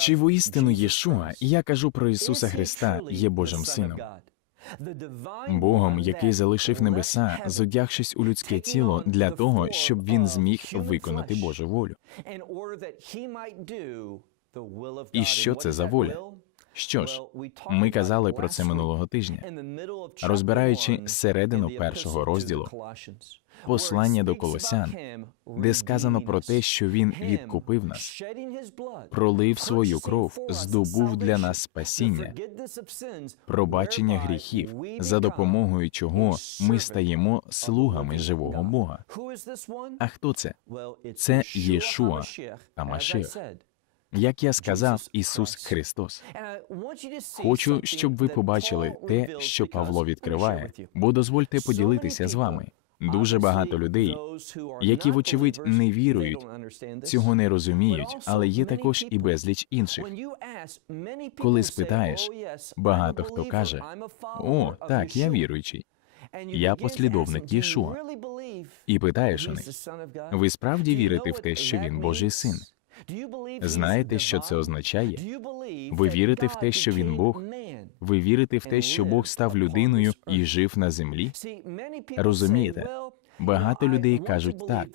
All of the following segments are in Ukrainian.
Чи воістину Єшуа, я кажу про Ісуса Христа, є Божим Сином, Богом, який залишив небеса, зодягшись у людське тіло для того, щоб він зміг виконати Божу волю. І що це за воля? Що ж, ми казали про це минулого тижня, розбираючи середину першого розділу послання до Колосян, де сказано про те, що він відкупив нас, пролив свою кров, здобув для нас спасіння, пробачення гріхів, за допомогою чого ми стаємо слугами живого Бога. А хто це? Це Єшуа та Машиах. Як я сказав, Ісус Христос. Хочу, щоб ви побачили те, що Павло відкриває, бо дозвольте поділитися з вами. Дуже багато людей, які, вочевидь, не вірують, цього не розуміють, але є також і безліч інших. Коли спитаєш, Багато хто каже: О, так, я віруючий. Я послідовник Єшуа. І питаєш у них, ви справді вірите в те, що він Божий син? Знаєте, що це означає? Ви вірите в те, що він Бог? Ви вірите в те, що Бог став людиною і жив на землі? Розумієте? Багато людей кажуть так.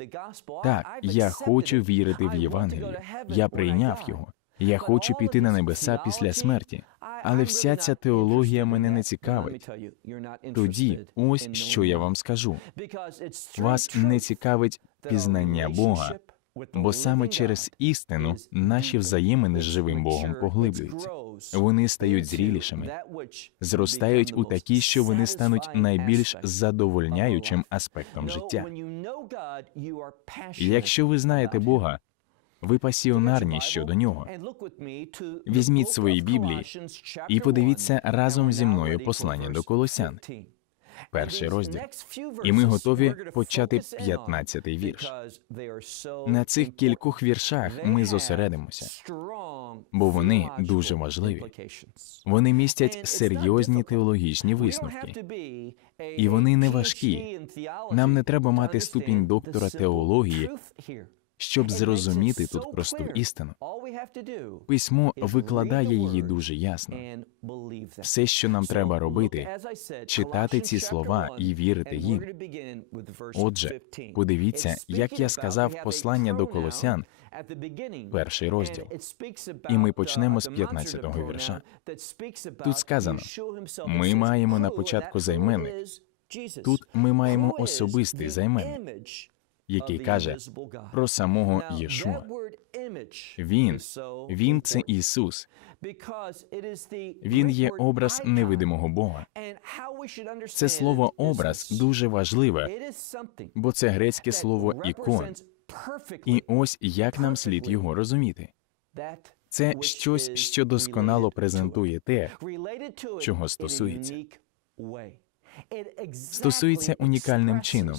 Так, я хочу вірити в Євангеліє. Я прийняв його. Я хочу піти на небеса після смерті. Але вся ця теологія мене не цікавить. Тоді, ось що я вам скажу: вас не цікавить пізнання Бога, бо саме через істину наші взаємини з живим Богом поглиблюються. Вони стають зрілішими, зростають у такі, що вони стануть найбільш задовольняючим аспектом життя. Якщо ви знаєте Бога, ви пасіонарні щодо нього. Візьміть свої Біблії і подивіться разом зі мною послання до Колосян, перший розділ. І ми готові почати 15-й вірш. На цих кількох віршах ми зосередимося, бо вони дуже важливі. Вони містять серйозні теологічні висновки, і вони не важкі. Нам не треба мати ступінь доктора теології, щоб зрозуміти тут просту істину. Письмо викладає її дуже ясно. Все, що нам треба робити, читати ці слова і вірити їм. Отже, подивіться, як я сказав послання до Колосян, перший розділ. І ми почнемо з 15-го вірша. Тут сказано, ми маємо на початку займенник. Тут ми маємо особистий займенник, який каже про самого Єшуа. Він, він це Ісус. Він є образ невидимого Бога. Це слово образ дуже важливе, бо це грецьке слово ікон. І ось як нам слід його розуміти. Це щось, що досконало презентує те, чого стосується. Стосується унікальним чином,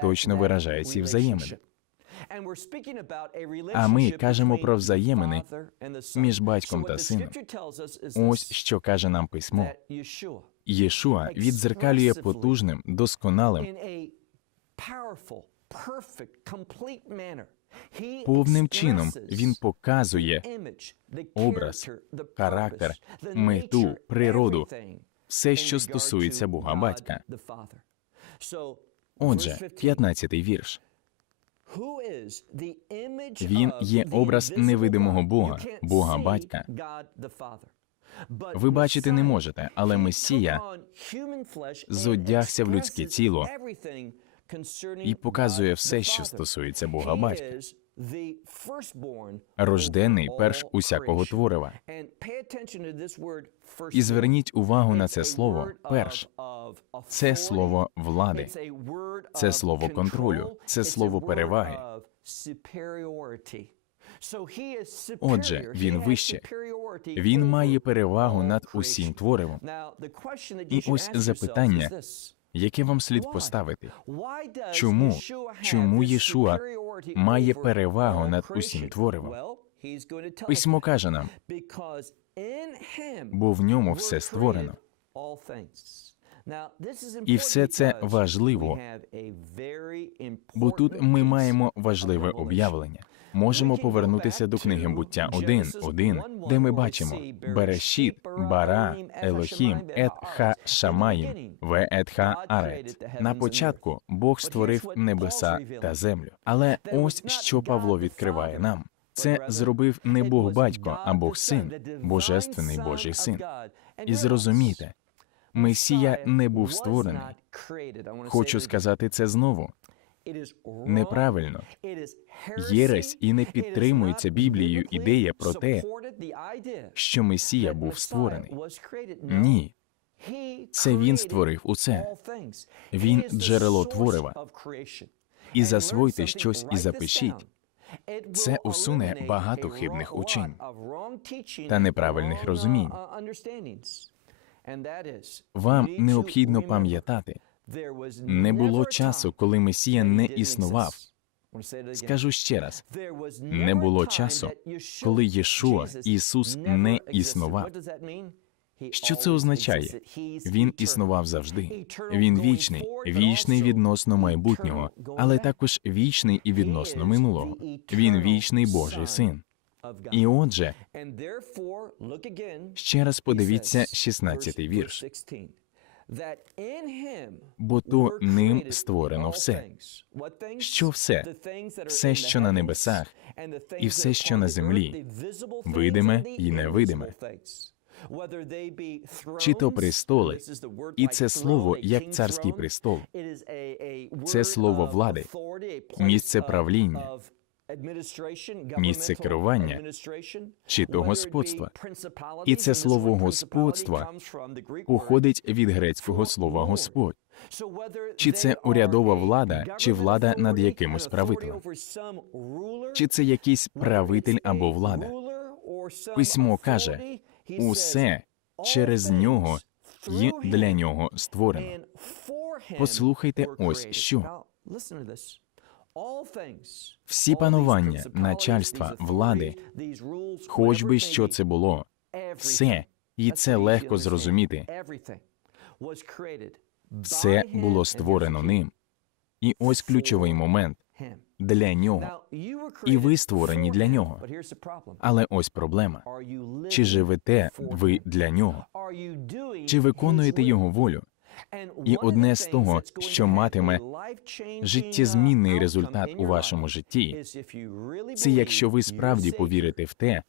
точно виражає ці взаємини. А ми кажемо про взаємини між батьком та сином. Ось що каже нам письмо. Єшуа віддзеркалює потужним, досконалим, повним чином він показує образ, характер, мету, природу, все, що стосується Бога Батька. Отже, 15-й вірш. Він є образ невидимого Бога, Бога Батька. Ви бачити не можете, але Месія зодягся в людське тіло і показує все, що стосується Бога Батька. Рождений перш усякого творива. І зверніть увагу на це слово перш. Це слово влади. Це слово контролю, це слово переваги. Отже, він вище. Він має перевагу над усім творивом. І ось запитання, Яке вам слід поставити? чому, чому Єшуа Має перевагу над усім творивом. Письмо каже нам, бо в ньому все створено. І все це важливо, Бо тут ми маємо важливе об'явлення. Можемо повернутися до книги буття 1, 1, де ми бачимо Берешіт, Бара, Елохім, Ет Ха Шамаїм, Ве Ет Ха Арет. На початку Бог створив небеса та землю. Але ось що Павло відкриває нам. Це зробив не Бог батько, а Бог син, божественний Божий син. І зрозумійте, Месія не був створений. Хочу сказати це знову. Неправильно. Єресь і не підтримується Біблією ідея про те, що Месія був створений. Ні, це він створив усе. Він джерело творива. І засвойте щось і запишіть. Це усуне багато хибних учень та неправильних розумінь. Вам необхідно пам'ятати, не було часу, коли Месія не існував. Скажу ще раз: не було часу, коли Єшуа, Ісус, не існував. Що це означає? Він існував завжди. Він вічний, вічний відносно майбутнього, але також вічний і відносно минулого. Він вічний Божий син. І отже, ще раз подивіться 16-й вірш. Бо то ним створено все. Що все? Все, що на небесах, і все, що на землі, видиме і невидиме. Чи то престоли, і це слово як царський престол, це слово влади, місце правління, місце керування, чи то господства. І це слово господства Походить від грецького слова Господь. Чи це урядова влада, чи влада над якимось правителем? Чи це якийсь правитель або влада? Письмо каже, усе через нього і для нього створено. Послухайте ось що. Всі панування, начальства, влади, хоч би що це було, все, і це легко зрозуміти, все було створено ним. І ось ключовий момент для нього. І ви створені для нього. Але ось проблема: чи живете ви для нього? Чи виконуєте його волю? І одне з того, що матиме Життєзмінний результат у вашому житті, це якщо ви справді повірите в те,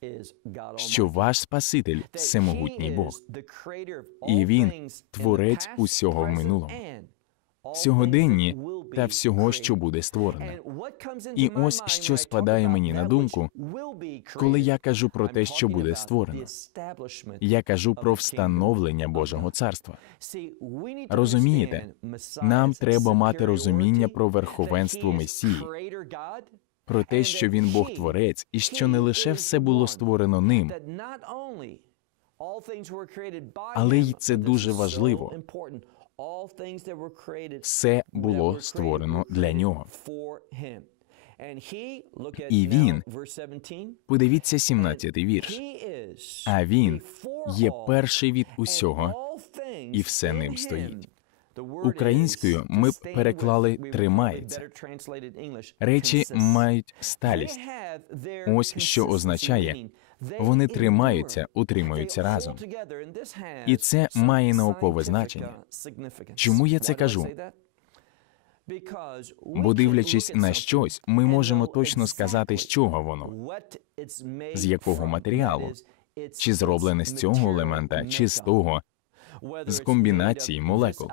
що ваш Спаситель всемогутній Бог, і Він творець усього в минулому, сьогоденні та всього, що буде створено. І ось що спадає мені на думку, Коли я кажу про те, що буде створено, я кажу про встановлення Божого царства. Розумієте, нам треба мати розуміння про верховенство Месії, Про те, що він Бог творець, і що не лише все було створено ним, але й це дуже важливо. Все було створено для нього. І він, Подивіться 17-й вірш. А він є перший від усього, і все ним стоїть. Українською ми б переклали «тримається». Речі мають сталість. Ось що означає, вони тримаються, утримуються разом. І це має наукове значення. Чому я це кажу? Бо дивлячись на щось, ми можемо точно сказати, з чого воно, з якого матеріалу, чи зроблене з цього елемента, чи з того, з комбінації молекул.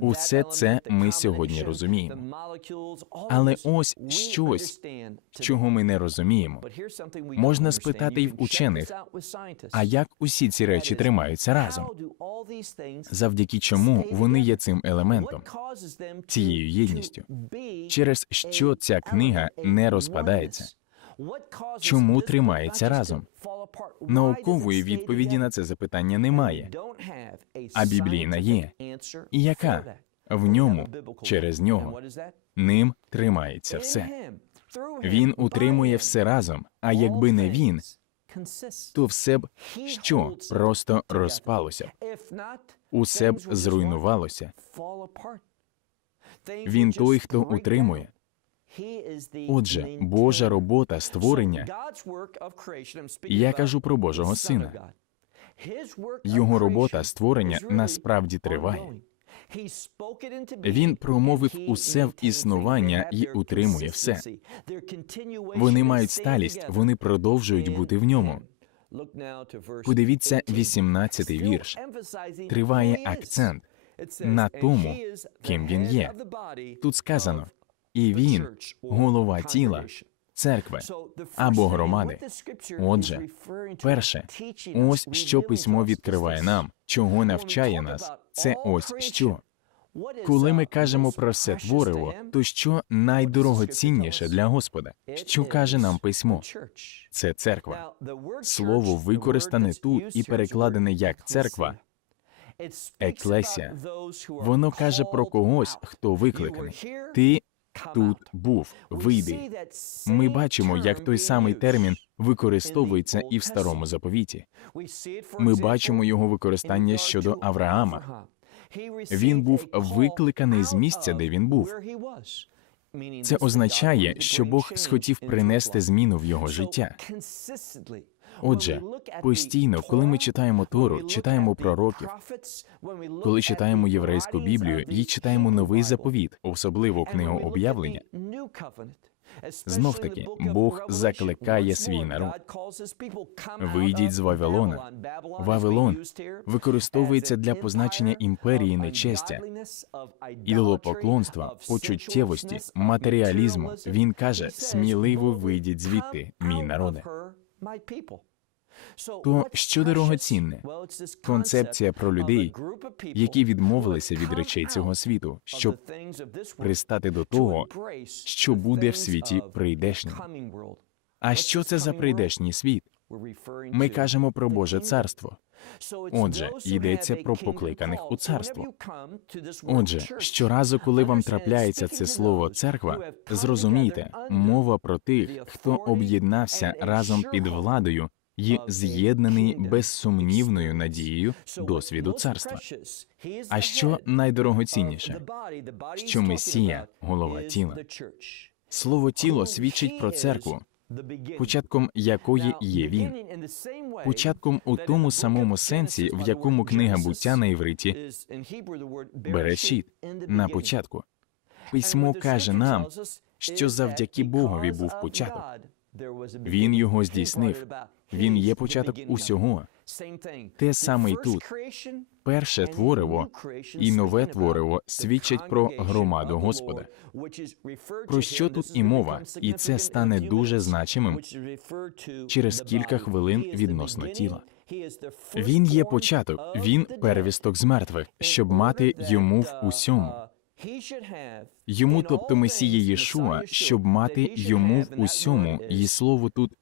Усе це ми сьогодні розуміємо. Але ось щось, чого ми не розуміємо. Можна спитати й в учених, А як усі ці речі тримаються разом? завдяки чому вони є цим елементом, цією єдністю. Через що ця книга не розпадається? Чому тримається разом? Наукової відповіді на це запитання немає. а біблійна є. І яка? В ньому, через нього, ним тримається все. Він утримує все разом, а якби не він, то все б що просто розпалося, усе б зруйнувалося. Він той, хто утримує. Отже, Божа робота створення. Я кажу про Божого Сина. Його робота створення насправді триває. Він промовив усе в існування і утримує все. Вони мають сталість, вони продовжують бути в ньому. Подивіться 18-й вірш. Триває акцент на тому, ким він є. Тут сказано, і він, голова тіла, церкви або громади. Отже, перше, ось що письмо відкриває нам, чого навчає нас. Це ось що. Коли ми кажемо про все твориво, то що найдорогоцінніше для Господа? Що каже нам письмо? Це церква. Слово використане тут і перекладене як церква. Еклесія. Воно каже про когось, хто викликаний. Ти тут був, вийди. Ми бачимо, як той самий термін використовується і в старому заповіті. Ми бачимо його використання щодо Авраама. Він був викликаний з місця, де він був. Це означає, що Бог схотів принести зміну в його життя. Отже, постійно, коли ми читаємо Тору, читаємо пророків, коли читаємо єврейську Біблію і читаємо новий заповіт, особливо книгу об'явлення, знов таки Бог закликає свій народ. Вийдіть з Вавилона. Вавилон використовується для позначення імперії нечестя, ідолопоклонства, почуттєвості, матеріалізму. Він каже: сміливо вийдіть звідти, мій народе. То що дорогоцінне? Концепція про людей, які відмовилися від речей цього світу, щоб пристати до того, що буде в світі прийдешнім. А що це за прийдешній світ? Ми кажемо про Боже царство. Отже, йдеться про покликаних у царство. Отже, щоразу, коли вам трапляється це слово церква, зрозумійте, мова про тих, хто об'єднався разом під владою і з'єднаний безсумнівною надією досвіду царства. А що найдорогоцінніше? Що Месія – голова тіла. Слово тіло свідчить про церкву, початком якої є він, початком у тому самому сенсі, в якому книга буття на івриті Берешіт на початку. Письмо каже нам, що завдяки Богові був початок. Він його здійснив. Він є початок усього. Те саме й тут. Перше твориво і нове твориво свідчать про громаду Господа. Про що тут і мова, і це стане дуже значимим через кілька хвилин відносно тіла. Він є початок, він первісток з мертвих, щоб мати йому в усьому. Йому, тобто Месія Єшуа, щоб мати йому в усьому, і слово тут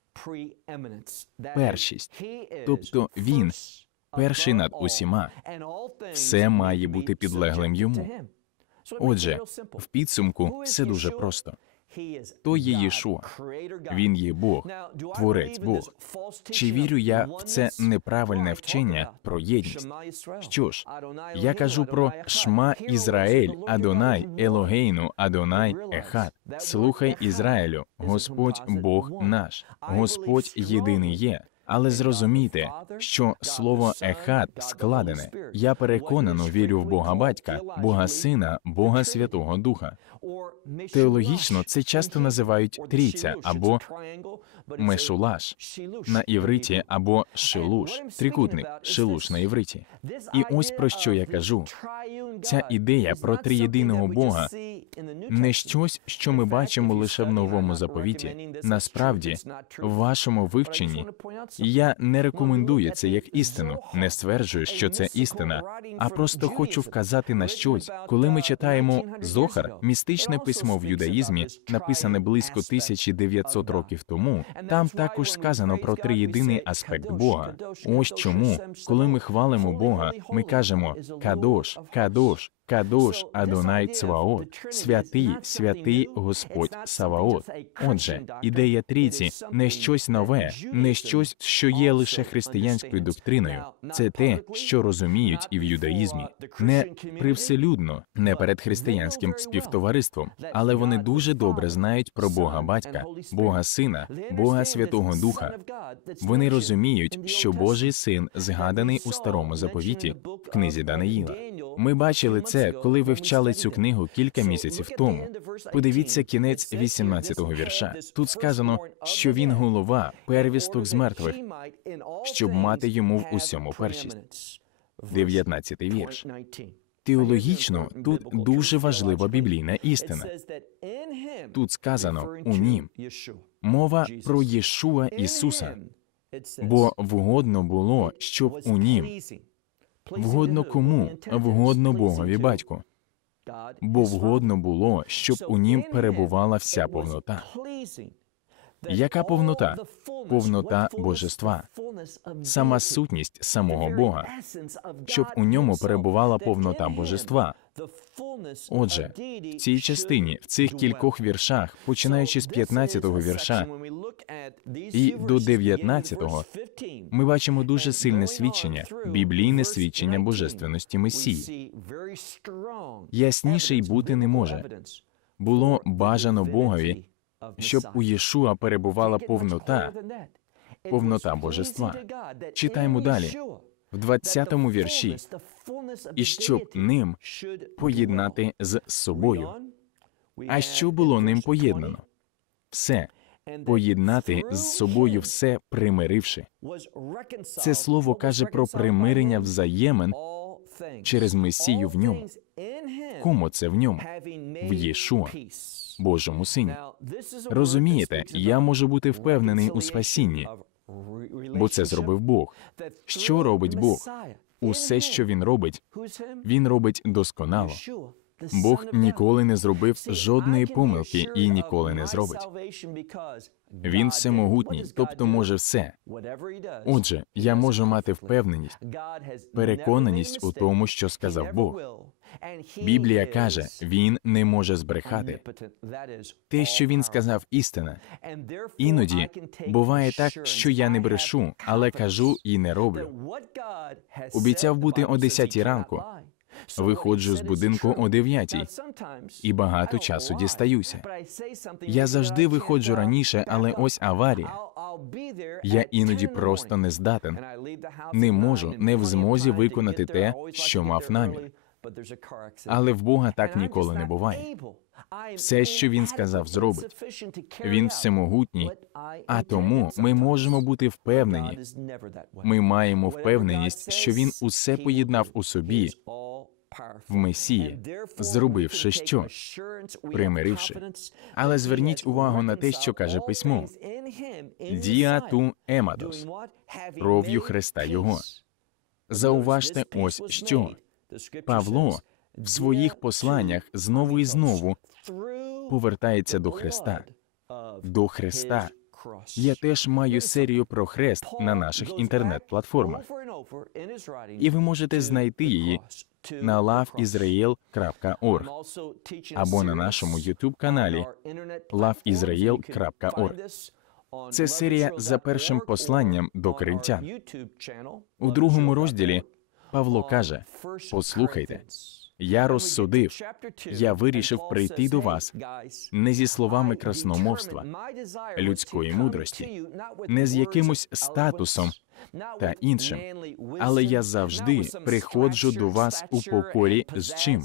першість, тобто він перший над усіма. Все має бути підлеглим йому. Отже, в підсумку все дуже просто. То є Єшуа. Він є Бог, творець Бог. Чи вірю я в це неправильне вчення про єдність? Що ж, я кажу про Шма Ізраїль, Адонай, Елогейну, Адонай, Ехат. Слухай Ізраїлю, Господь Бог наш, Господь єдиний є. Але зрозумійте, що слово ехат складене. Я переконано вірю в Бога Батька, Бога Сина, Бога Святого Духа. Теологічно це часто називають трійця або мешулаш на івриті або шилуш, трикутник, шилуш на івриті. І ось про що я кажу. Ця ідея про триєдиного Бога не щось, що ми бачимо лише в новому заповіті. Насправді, в вашому вивченні я не рекомендую це як істину, не стверджую, що це істина, а просто хочу вказати на щось, коли ми читаємо Зохар, містичне письмо в юдаїзмі, написане близько 1900 років тому. Там також сказано про триєдиний аспект Бога. Ось чому, коли ми хвалимо Бога, ми кажемо Кадош, Кадош, Кадош Адонай Цваот, святий, святий Господь Саваот. Отже, ідея трійці не щось нове, не щось, що є лише християнською доктриною. Це те, що розуміють і в юдаїзмі, не привселюдно, не перед християнським співтовариством, але вони дуже добре знають про Бога Батька, Бога Сина, Бога Святого Духа. Вони розуміють, що Божий син згаданий у старому заповіті в книзі Даниїла. Ми бачили це, коли вивчали цю книгу кілька місяців тому. Подивіться кінець 18-го вірша. Тут сказано, що він голова, первісток з мертвих, щоб мати йому в усьому першість. 19-й вірш. Теологічно тут дуже важлива біблійна істина. Тут сказано у нім мова про Єшуа Ісуса, бо вгодно було, щоб у нім вгодно кому, вгодно Богові батьку, бо вгодно було, щоб у нім перебувала вся повнота. Яка повнота? Повнота божества, сама сутність самого Бога, щоб у ньому перебувала повнота божества. Отже, в цій частині, в цих кількох віршах, починаючи з 15-го вірша і до 19-го, ми бачимо дуже сильне свідчення, біблійне свідчення божественності Месії. Ясніше й бути не може. Було бажано Богові, щоб у Єшуа перебувала повнота, повнота божества. Читаємо далі, в 20-му вірші, і щоб ним поєднати з собою. А що було ним поєднано? Все поєднати з собою все примиривши. Це слово каже про примирення взаємин через Месію в ньому. Кому це в ньому? В Єшуа, Божому Сині. Розумієте, я можу бути впевнений у спасінні, бо це зробив Бог. Що робить Бог? Усе, що він робить, він робить досконало. Бог ніколи не зробив жодної помилки і ніколи не зробить. Він всемогутній, тобто може все. Отже, я можу мати впевненість, переконаність у тому, що сказав Бог. Біблія каже, він не може збрехати. Те, що він сказав, істина. Іноді буває так, що я не брешу, але кажу і не роблю. Обіцяв бути о 10 ранку. Виходжу з будинку о 9 і багато часу дістаюся. Я завжди виходжу раніше, але ось аварія. Я іноді просто не здатен, не можу, не в змозі виконати те, що мав намір. Але в Бога так ніколи не буває. Все, що він сказав, зробить. Він всемогутній, а тому ми можемо бути впевнені. Ми маємо впевненість, що він усе поєднав у собі в Месії, зробивши що? Примиривши. Але зверніть увагу на те, що каже письмо Діа ту емадос, кров'ю Христа Його. Зауважте ось що. Павло в своїх посланнях знову і знову повертається до Христа. До Христа. Я теж маю серію про хрест на наших інтернет-платформах. І ви можете знайти її на loveisrael.org або на нашому YouTube-каналі loveisrael.org. Це серія за першим посланням до коринтян. У другому розділі Павло каже: Послухайте, я розсудив, я вирішив прийти до вас не зі словами красномовства, людської мудрості, не з якимось статусом та іншим, але я завжди приходжу до вас у покорі з чим.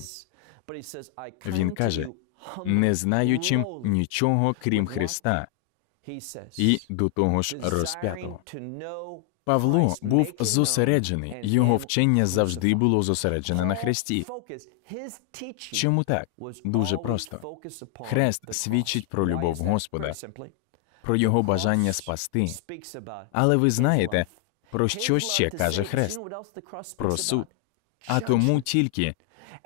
Він каже, не знаючим нічого крім Христа, і до того ж розп'ятого. Павло був зосереджений, його вчення завжди було зосереджене на хресті. Чому так? Дуже просто. Хрест свідчить про любов Господа, про його бажання спасти. Але ви знаєте, про що ще каже хрест? Про суд. А тому тільки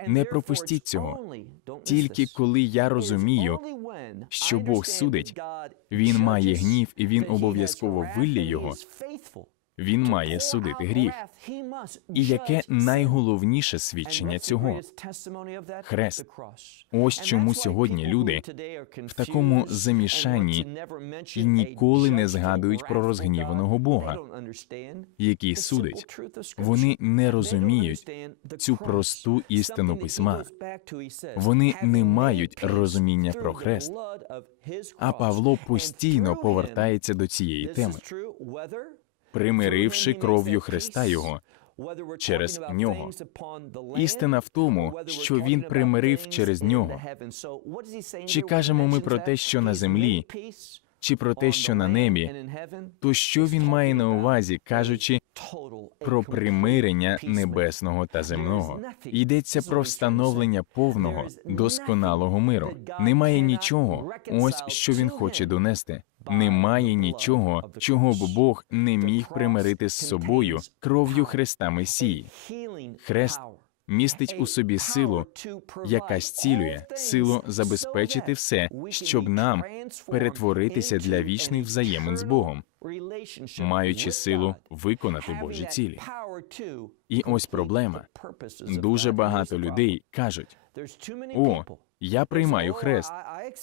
не пропустіть цього. Тільки коли я розумію, що Бог судить, Він має гнів і він обов'язково виллє його. Він має судити гріх. І яке найголовніше свідчення цього? Хрест. Ось чому сьогодні люди в такому замішанні і ніколи не згадують про розгніваного Бога, який судить. Вони не розуміють цю просту істину письма. Вони не мають розуміння про хрест. А Павло постійно повертається до цієї теми, примиривши кров'ю Христа його через нього. Істина в тому, що він примирив через нього. Чи кажемо ми про те, що на землі, чи про те, що на небі, то що він має на увазі, кажучи про примирення небесного та земного? Йдеться про встановлення повного, досконалого миру. Немає нічого, ось що він хоче донести. Немає нічого, чого б Бог не міг примирити з собою кров'ю Христа Месії. Хрест містить у собі силу, яка зцілює, силу забезпечити все, щоб нам перетворитися для вічних взаємин з Богом, маючи силу виконати Божі цілі. І ось проблема. Дуже багато людей кажуть: о, я приймаю хрест.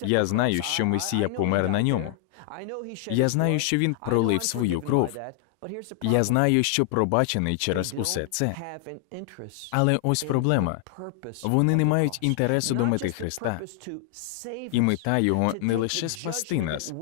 Я знаю, що Месія помер на ньому. Я знаю, що він пролив свою кров. Я знаю, що пробачений через усе це. Але ось проблема. Вони не мають інтересу до мети Христа. І мета його не лише спасти нас,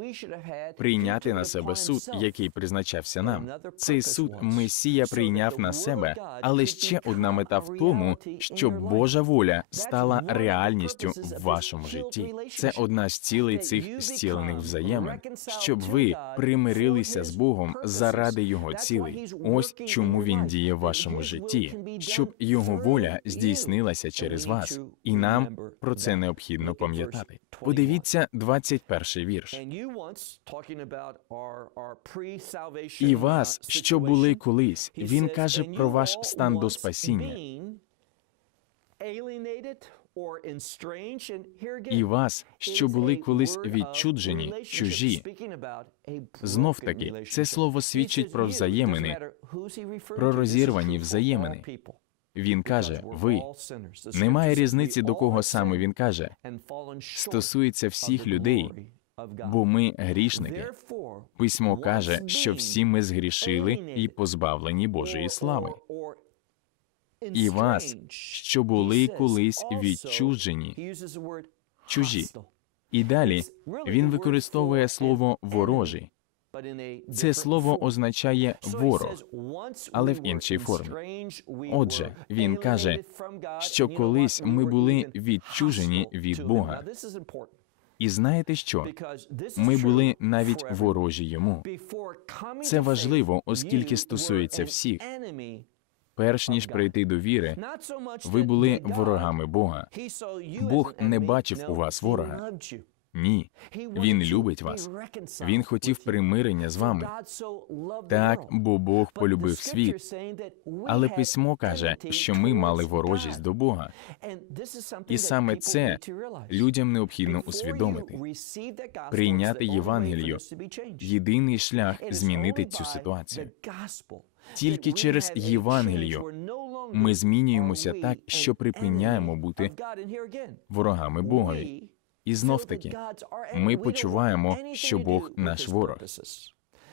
прийняти на себе суд, який призначався нам. Цей суд Месія прийняв на себе, але ще одна мета в тому, щоб Божа воля стала реальністю в вашому житті. Це одна з цілей цих зцілених взаємин, щоб ви примирилися з Богом заради його цілей. Ось чому він діє в вашому житті, щоб його воля здійснилася через вас, і нам про це необхідно пам'ятати. Подивіться 21 вірш. І вас, що були колись, він каже про ваш стан до спасіння. І вас, що були колись відчуджені, чужі. Знов таки, це слово свідчить про взаємини, про розірвані взаємини. Він каже, ви немає різниці до кого саме він каже. Стосується всіх людей, бо ми грішники. Письмо каже, що всі ми згрішили і позбавлені Божої слави. І вас, що були колись відчужені, чужі. І далі він використовує слово ворожий. Це слово означає ворог, але в іншій формі. Отже, він каже, що колись ми були відчужені від Бога. І знаєте що? Ми були навіть ворожі йому. Це важливо, оскільки стосується всіх. Перш ніж прийти до віри, ви були ворогами Бога. Бог не бачив у вас ворога. Ні, він любить вас. Він хотів примирення з вами. Так, бо Бог полюбив світ. Але письмо каже, що ми мали ворожість до Бога. І саме це людям необхідно усвідомити. Прийняти Євангелію єдиний шлях змінити цю ситуацію. Тільки через Євангелію ми змінюємося так, що припиняємо бути ворогами Богові. І знов таки ми почуваємо, що Бог наш ворог.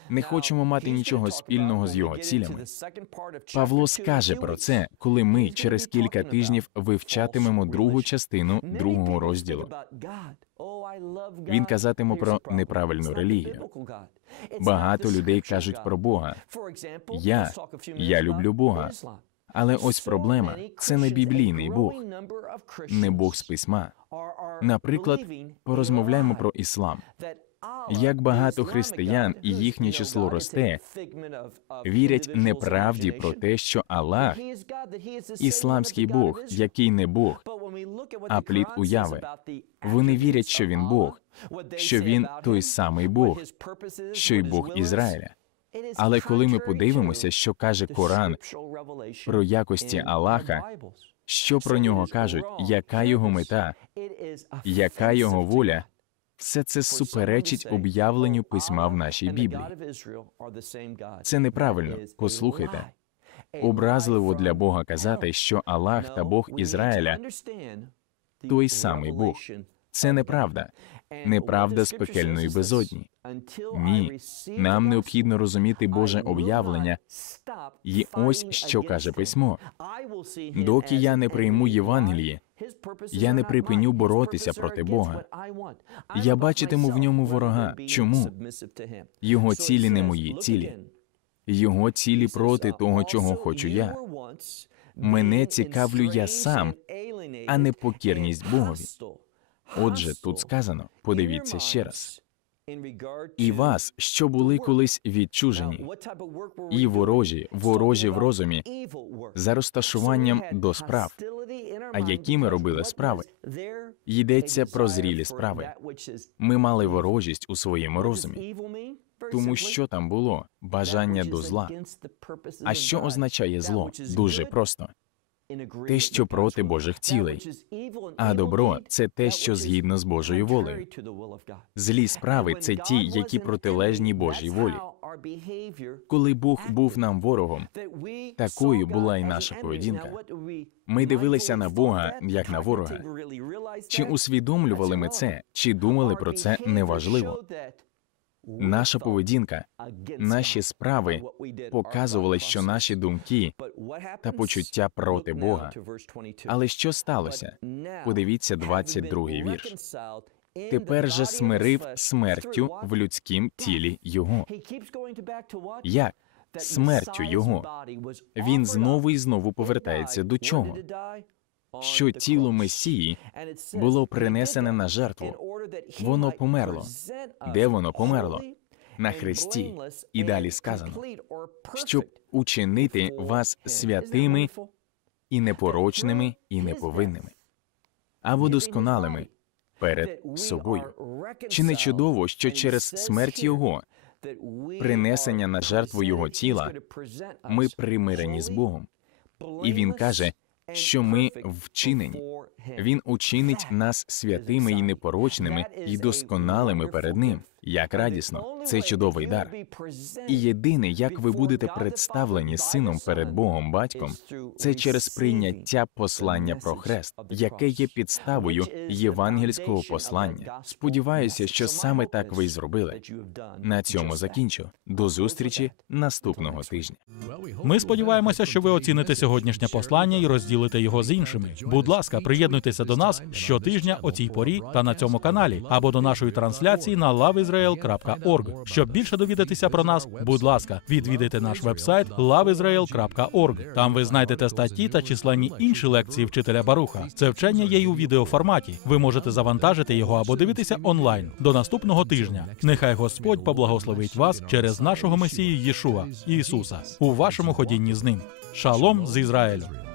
Не хочемо мати нічого спільного з його цілями. Павло скаже про це, коли ми через кілька тижнів вивчатимемо другу частину другого розділу. Він казатиме про неправильну релігію. Багато людей кажуть про Бога. Я, я люблю Бога. Але ось проблема це не біблійний Бог, не Бог з письма. Наприклад, порозмовляємо про іслам. Як багато християн і їхнє число росте, вірять неправді про те, що Аллах ісламський Бог, який не Бог, а плід уяви. Вони вірять, що він Бог, що він той самий Бог, що й Бог Ізраїля. Але коли ми подивимося, що каже Коран про якості Аллаха, що про нього кажуть, яка його мета, яка його воля, все це суперечить об'явленню письма в нашій Біблії. Це неправильно. Послухайте. Образливо для Бога казати, що Аллах та Бог Ізраїля той самий Бог. Це неправда. Неправда з пекельної безодні. Ні. Нам необхідно розуміти Боже об'явлення. І ось що каже письмо: доки я не прийму Євангеліє, я не припиню боротися проти Бога. Я бачитиму в ньому ворога. Чому? Його цілі не мої цілі. Його цілі проти того, чого хочу я. Мене цікавлю я сам, а не покірність Богові. Отже, тут сказано, подивіться ще раз. І вас, що були колись відчужені, і ворожі, ворожі в розумі, за розташуванням до справ. А які ми робили справи? Йдеться про зрілі справи. Ми мали ворожість у своєму розумі. Тому що там було бажання до зла. А що означає зло? Дуже просто. Те, що проти Божих цілей. А добро це те, що згідно з Божою волею. Злі справи це ті, які протилежні Божій волі. Коли Бог був нам ворогом, такою була і наша поведінка. Ми дивилися на Бога як на ворога. Чи усвідомлювали ми це, чи думали про це неважливо? Наша поведінка, наші справи показували, що наші думки та почуття проти Бога. Але що сталося? Подивіться 22-й вірш. Тепер же смирив смертю в людськім тілі його. Як? Смертю його. Він знову і знову повертається до чого? Що тіло Месії було принесене на жертву. Воно померло. Де воно померло? На хресті. І далі сказано, щоб учинити вас святими і непорочними, і неповинними, або досконалими перед собою. Чи не чудово, що через смерть Його, принесення на жертву Його тіла, ми примирені з Богом? І він каже, що ми вчинені. Він учинить нас святими і непорочними і досконалими перед ним. Як радісно, це чудовий дар. І єдине, як ви будете представлені сином перед Богом батьком, це через прийняття послання про хрест, яке є підставою євангельського послання. Сподіваюся, що саме так ви й зробили. На цьому закінчу. До зустрічі наступного тижня. Ми сподіваємося, що ви оціните сьогоднішнє послання і розділите його з іншими. Будь ласка, приєднуйтеся до нас щотижня о цій порі та на цьому каналі або до нашої трансляції на loveisrael.org. Щоб більше довідатися про нас, будь ласка, відвідайте наш вебсайт loveisrael.org. Там ви знайдете статті та численні інші лекції вчителя Баруха. Це вчення є й у відеоформаті. Ви можете завантажити його або дивитися онлайн. До наступного тижня. Нехай Господь поблагословить вас через нашого Месію Єшуа Ісуса у вашому ходінні з ним. Шалом з Ізраїлю.